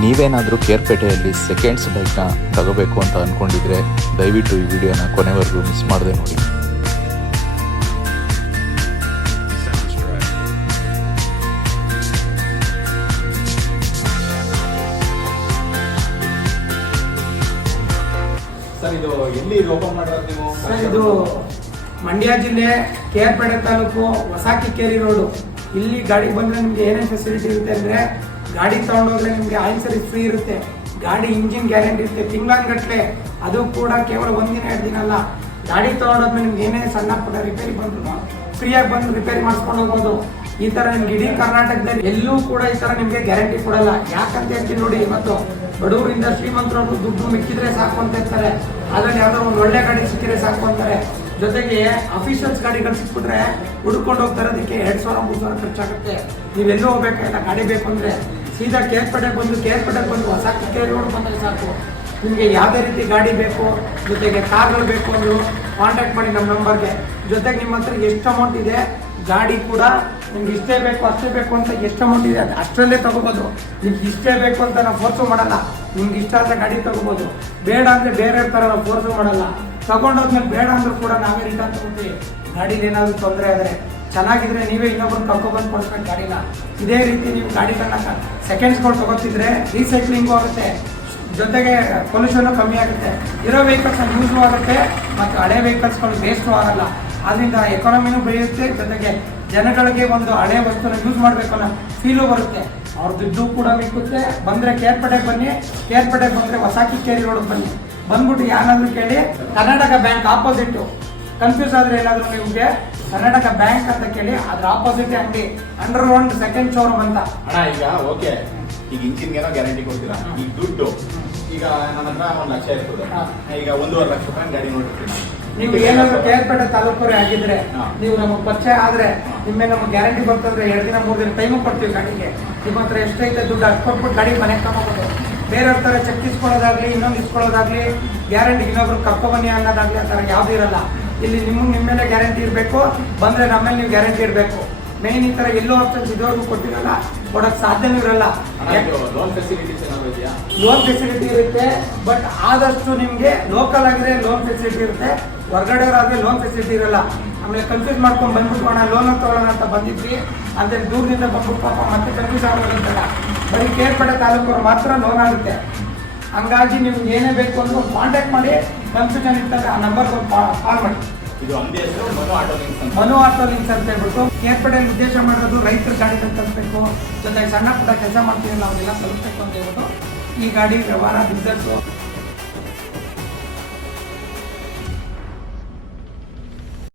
ನೀವೇನಾದರೂ ಕೇರ್ಪೇಟೆಯಲ್ಲಿ ಸೆಕೆಂಡ್ಸ್ ಬೈಕ್ನ ತಗೋಬೇಕು ಅಂತ ಅಂದ್ಕೊಂಡಿದ್ರೆ ದಯವಿಟ್ಟು ಈ ವಿಡಿಯೋನ ಕೊನೆವರೆಗೂ ಮಿಸ್ ಮಾಡದೆ ನೋಡಿ. ಸರ್ ಇದು ಮಂಡ್ಯ ಜಿಲ್ಲೆ ಕೇರ್ಪೇಟೆ ತಾಲೂಕು ಹೊಸ ಕಿಕ್ಕೇರಿ ರೋಡು. ಇಲ್ಲಿ ಗಾಡಿ ಬಂದ್ರೆ ನಿಮ್ಗೆ ಏನೇನು ಫೆಸಿಲಿಟಿ ಇರುತ್ತೆ ಅಂದ್ರೆ ಗಾಡಿ ತಗೊಂಡೋದ್ರೆ ನಿಮಗೆ ಆಯಿಲ್ ಸರ್ವಿಸ್ ಫ್ರೀ ಇರುತ್ತೆ. ಗಾಡಿ ಇಂಜಿನ್ ಗ್ಯಾರಂಟಿ ಇರುತ್ತೆ. ತಿಂಗಳಂಗಟ್ಲೆ ಅದು ಕೂಡ ಕೇವಲ ಒಂದಿನ, ಎರಡು ದಿನ ಅಲ್ಲ. ಗಾಡಿ ತಗೊಂಡೋದ್ಮೇಲೆ ನಿಮ್ಗೆ ಏನೇ ಸಣ್ಣ ಪುಟ್ಟ ರಿಪೇರಿ ಬಂದ್ರು ಫ್ರೀಯಾಗಿ ಬಂದು ರಿಪೇರಿ ಮಾಡಿಸ್ಕೊಂಡು ಹೋಗ್ಬೋದು. ಈ ಥರ ನಿಮ್ಗೆ ಇಡೀ ಕರ್ನಾಟಕದಲ್ಲಿ ಎಲ್ಲೂ ಕೂಡ ಈ ಥರ ನಿಮಗೆ ಗ್ಯಾರಂಟಿ ಕೊಡಲ್ಲ. ಯಾಕಂತ ಹೇಳ್ತೀನಿ ನೋಡಿ ಇವತ್ತು ಬಡವರಿಂದ ಶ್ರೀಮಂತರವರು ದುಡ್ಡು ಮಿಕ್ಕಿದ್ರೆ ಸಾಕು ಅಂತ ಇರ್ತಾರೆ. ಅದ್ರಲ್ಲಿ ಯಾವುದೋ ಒಂದು ಒಳ್ಳೆ ಗಾಡಿ ಸಿಕ್ಕಿದ್ರೆ ಸಾಕು ಅಂತಾರೆ. ಜೊತೆಗೆ ಅಫಿಷಿಯಲ್ಸ್ ಗಾಡಿಗಳು ಸಿಕ್ಬಿಟ್ರೆ ಹುಡ್ಕೊಂಡು ಹೋಗ್ತಾರೆ ಅದಕ್ಕೆ ಎರಡು ಸಾವಿರ, ಮೂರು ಸಾವಿರ ಖರ್ಚಾಗುತ್ತೆ. ನೀವೆಲ್ಲೂ ಹೋಗ್ಬೇಕಾಗಿಲ್ಲ ಗಾಡಿ ಬೇಕು ಅಂದ್ರೆ? ಸೀದಾ ಕೇರ್ಪೇಟೆ ಬಂದು ಕೇರ್ಪೇಟೆ ಬಂದು ಹೊಸ ಕೆ ರೋಡ್ ಬಂದರೆ ಸಾಕು. ನಿಮಗೆ ಯಾವುದೇ ರೀತಿ ಗಾಡಿ ಬೇಕು, ಜೊತೆಗೆ ಕಾರ್ಗಳು ಬೇಕು ಅಂದರು ಕಾಂಟ್ಯಾಕ್ಟ್ ಮಾಡಿ ನಮ್ಮ ನಂಬರ್ಗೆ. ಜೊತೆಗೆ ನಿಮ್ಮ ಹತ್ರ ಎಷ್ಟು ಅಮೌಂಟ್ ಇದೆ, ಗಾಡಿ ಕೂಡ ನಿಮ್ಗೆ ಇಷ್ಟೇ ಬೇಕು, ಅಷ್ಟೇ ಬೇಕು ಅಂತ ಎಷ್ಟು ಅಮೌಂಟ್ ಇದೆ ಅದು ಅಷ್ಟರಲ್ಲೇ ತಗೋಬೋದು. ನಿಮ್ಗೆ ಇಷ್ಟೇ ಬೇಕು ಅಂತ ನಾವು ಫೋರ್ಸು ಮಾಡಲ್ಲ. ನಿಮ್ಗೆ ಇಷ್ಟ ಆದ ಗಾಡಿ ತಗೋಬೋದು. ಬೇಡ ಅಂದರೆ ಬೇರೆ ಥರ ನಾವು ಫೋರ್ಸು ಮಾಡಲ್ಲ. ತಗೊಂಡೋದ್ಮೇಲೆ ಬೇಡ ಅಂದ್ರೂ ಕೂಡ ನಾವೇ ರಿಟರ್ನ್ ತಗೋತೀವಿ ಗಾಡಿಲಿ ಏನಾದರೂ ತೊಂದರೆ ಆದರೆ ಚೆನ್ನಾಗಿದ್ರೆ ನೀವೇ ಇನ್ನೊಬ್ಬರು ಕರ್ಕೊಬಂದು ಕೊಡ್ಬೇಕು ಗಾಡಿನ. ಇದೇ ರೀತಿ ನೀವು ಗಾಡಿ ಗಾಡಿಗಳನ್ನ ಸೆಕೆಂಡ್ಸ್ಗಳು ತಗೋತಿದ್ರೆ ರೀಸೈಕ್ಲಿಂಗು ಆಗುತ್ತೆ. ಜೊತೆಗೆ ಪೊಲ್ಯೂಷನು ಕಮ್ಮಿ ಆಗುತ್ತೆ. ಇರೋ ವೆಹಿಕಲ್ಸ್ ಯೂಸು ಆಗುತ್ತೆ ಮತ್ತು ಹಳೆ ವೆಹಿಕಲ್ಸ್ಗಳು ವೇಸ್ಟು ಆಗಲ್ಲ. ಅದರಿಂದ ಎಕಾನಮಿನೂ ಬೆಳೆಯುತ್ತೆ, ಜೊತೆಗೆ ಜನಗಳಿಗೆ ಒಂದು ಹಳೆ ವಸ್ತುನ ಯೂಸ್ ಮಾಡಬೇಕು ಅನ್ನೋ ಫೀಲು ಬರುತ್ತೆ. ಅವ್ರ ದುಡ್ಡು ಕೂಡ ಮಿಕ್ಕುತ್ತೆ ಬಂದರೆ ಕೇರ್ಪೇಟೆಗೆ ಬನ್ನಿ ಕೇರ್ಪೇಟೆಗೆ ಬಂದರೆ ಹೊಸ ಕಿಕ್ಕೇರಿ ರೋಡ್ ಬನ್ನಿ. ಬಂದ್ಬಿಟ್ಟು ಯಾರಾದರೂ ಕೇಳಿ, ಕರ್ನಾಟಕ ಬ್ಯಾಂಕ್ ಆಪೋಸಿಟ್ಟು ಕನ್ಫ್ಯೂಸ್ ಆದ್ರೆ ಏನಾದರೂ ನಿಮಗೆ? ಕರ್ನಾಟಕ ಬ್ಯಾಂಕ್ ಅಂತ ಕೇಳಿ ಅದ್ರ ಆಪೋಸಿಟ್ ಅಂಗಡಿ ಅಂಡರ್ ಗ್ರೌಂಡ್ ಸೆಕೆಂಡ್ ಶೋರೂಮ್ ಅಂತ. ಅಣ್ಣ ಈಗ ಓಕೆ ಈಗ ಇಂಜಿನ್ ಏನೋ ಗ್ಯಾರಂಟಿ ಕೊಡ್ತೀರಾ. ಈಗ ದುಡ್ಡು. ಈಗ ನನ್ನ ಹತ್ರ ಒಂದು ಲಕ್ಷ ಇರ್ತದೆ. ಈಗ ಒಂದೂವರೆ ಲಕ್ಷ ರೂಪಾಯಿ ಗಾಡಿ ನೋಡಿರ್ತೀನಿ. ನೀವು ಏನಾದ್ರು ಕೇರ್ಪೇಟೆ ತಾಲೂಕವರೇ ಆಗಿದ್ರೆ. ನೀವು ನಮಗೆ ಪರಿಚಯ ಆದ್ರೆ ನಿಮ್ಮ ನಮಗೆ ಗ್ಯಾರಂಟಿ ಬರ್ತಂದ್ರೆ ಎರಡು ದಿನ ಮೂರು ದಿನ ಟೈಮ್ ಕೊಡ್ತೀವಿ ಗಾಡಿಗೆ. ನಿಮ್ಮ ಹತ್ರ ಎಷ್ಟೈತೆ ದುಡ್ಡು ಅಷ್ಟು ಕೊಟ್ಬಿಟ್ಟು ಗಾಡಿ ಮನೆಗೆ ತಗೋಬೋದು ಬೇರೆಯವ್ರ ಥರ ಚೆಕ್ ಇಸ್ಕೊಳ್ಳೋದಾಗ್ಲಿ ಇನ್ನೊಂದು ಇಸ್ಕೊಳ್ಳೋದಾಗ್ಲಿ ಗ್ಯಾರಂಟಿ ಇನ್ನೊಬ್ರು ಕರ್ಕೊಬನ್ನಿ ಅನ್ನೋದಾಗ್ಲಿ ಆ ಥರ ಯಾವುದೂ ಇರಲ್ಲ. ಇಲ್ಲಿ ನಿಮ್ಮ ನಿಮ್ಮ ಮೇಲೆ ಗ್ಯಾರಂಟಿ ಇರಬೇಕು ಬಂದ್ರೆ ನಮ್ಮಲ್ಲಿ ನೀವು ಗ್ಯಾರಂಟಿ ಇರಬೇಕು. ಮೇನ್ ಈ ಥರ ಎಲ್ಲೋ ಆಪ್ಷನ್ಸ್ ಇದುವರೆಗೂ ಕೊಟ್ಟಿರಲ್ಲ ಕೊಡೋಕೆ ಸಾಧ್ಯನೂ ಇರಲ್ಲ. ಲೋನ್ ಫೆಸಿಲಿಟಿ ಇರುತ್ತೆ ಬಟ್ ಆದಷ್ಟು ನಿಮಗೆ ಲೋಕಲ್ ಆಗಿದ್ರೆ ಲೋನ್ ಫೆಸಿಲಿಟಿ ಇರುತ್ತೆ. ಹೊರಗಡೆ ಆದರೆ ಲೋನ್ ಫೆಸಿಲಿಟಿ ಇರಲ್ಲ. ಆಮೇಲೆ ಕನ್ಫ್ಯೂಸ್ ಮಾಡ್ಕೊಂಡು ಬಂದ್ಬಿಟ್ಟು ಅಣ್ಣ ಲೋನ್ ತಗೊಳ್ಳೋಣ ಅಂತ ಬಂದಿದ್ವಿ. ಅಂದರೆ ದೂರದಿಂದ ಬಂದ್ಬಿಟ್ಟು ಪಾಪ ಮತ್ತೆ ಕನ್ಫ್ಯೂಸ್ ಆಗೋದಿಲ್ಲ ಬರೀ ಕೇರ್ಪಡೆ ತಾಲೂಕವ್ರು ಮಾತ್ರ ಲೋನ್ ಆಗುತ್ತೆ. ಹಂಗಾಗಿ ನಿಮ್ಗೆ ಏನೇ ಬೇಕು ಅಂದ್ರೆ ಕಾಂಟ್ಯಾಕ್ಟ್ ಮಾಡಿ ಕನ್ಫ್ಯೂಷನ್ ಇರ್ತಾರೆ ಆ ನಂಬರ್ ಒಂದು ಕಾಲ್ ಮಾಡಿ. ಮನು ಆಟೋ ಲಿಂಕ್ಸ್ ಅಂತ. ಹೇಳ್ಬಿಟ್ಟು ಕೇರ್ಪಡೆ ಉದ್ದೇಶ ಮಾಡಿರೋದು ರೈತರ ಗಾಡಿಗಳು ತರಿಸ್ಬೇಕು ಜೊತೆಗೆ ಸಣ್ಣ ಪುಟ್ಟ ಕೆಲಸ ಮಾಡ್ತೀವಿ ನಾವೆಲ್ಲ ತಲುಪಬೇಕು ಅಂತ ಹೇಳ್ಬಿಟ್ಟು ಈ ಗಾಡಿ ವ್ಯವಹಾರ ಬಿಸ್ನೆಸ್ಸು